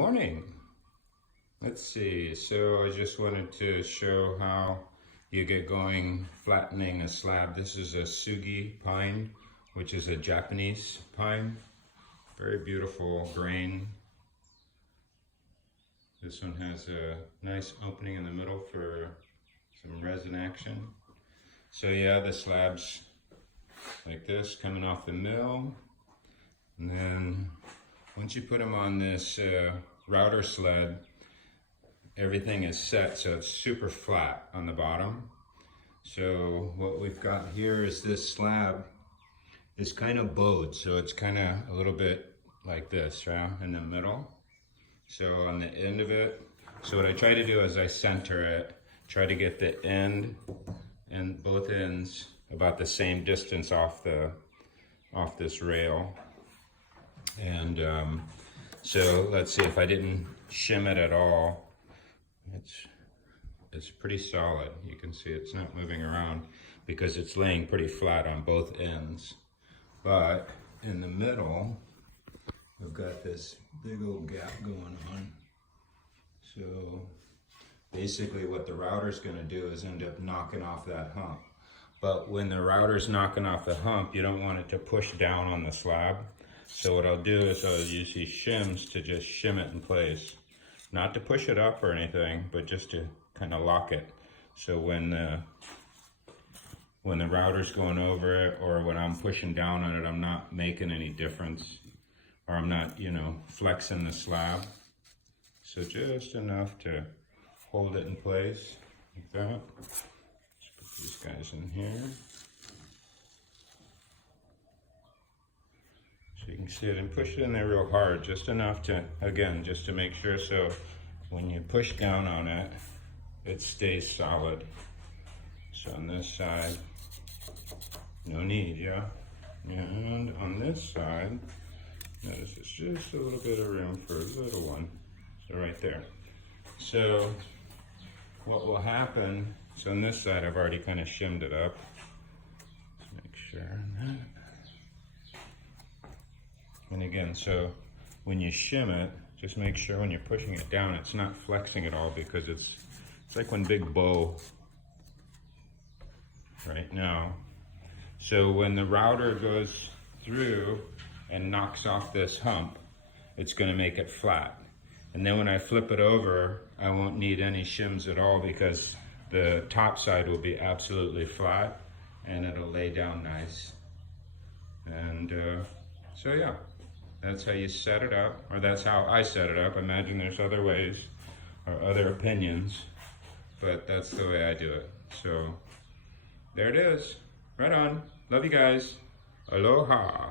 morning. Let's see, so I just wanted to show how you get going flattening a slab. This is a sugi pine, which is a Japanese pine. Very beautiful grain. This one has a nice opening in the middle for some resin action. So yeah, the slab's like this, coming off the mill. And then once you put them on this router sled, everything is set so it's super flat on the bottom. So what we've got here is this slab is kind of bowed, so it's kind of a little bit like this, right, in the middle. So on the end of it, so what I try to do is I center it, try to get the end and both ends about the same distance off this rail. And so let's see, if I didn't shim it at all, it's pretty solid. You can see it's not moving around because it's laying pretty flat on both ends. But in the middle, we've got this big old gap going on. So basically what the router's gonna do is end up knocking off that hump. But when the router's knocking off the hump, you don't want it to push down on the slab. So what I'll do is I'll use these shims to just shim it in place. Not to push it up or anything, but just to kind of lock it. So when the router's going over it or when I'm pushing down on it, I'm not making any difference, or I'm not, flexing the slab. So just enough to hold it in place like that. Let's put these guys in here. So you can see it, and push it in there real hard, just enough to, again, just to make sure, so when you push down on it, it stays solid. So on this side, no need, yeah? And on this side, notice it's just a little bit of room for a little one. So right there. So what will happen, so on this side I've already kind of shimmed it up. Let's make sure on that. And again, so when you shim it, just make sure when you're pushing it down, it's not flexing at all, because it's like one big bow right now. So when the router goes through and knocks off this hump, it's gonna make it flat. And then when I flip it over, I won't need any shims at all, because the top side will be absolutely flat and it'll lay down nice. And so yeah. That's how you set it up, or that's how I set it up. I imagine there's other ways or other opinions, but that's the way I do it. So there it is. Right on. Love you guys. Aloha.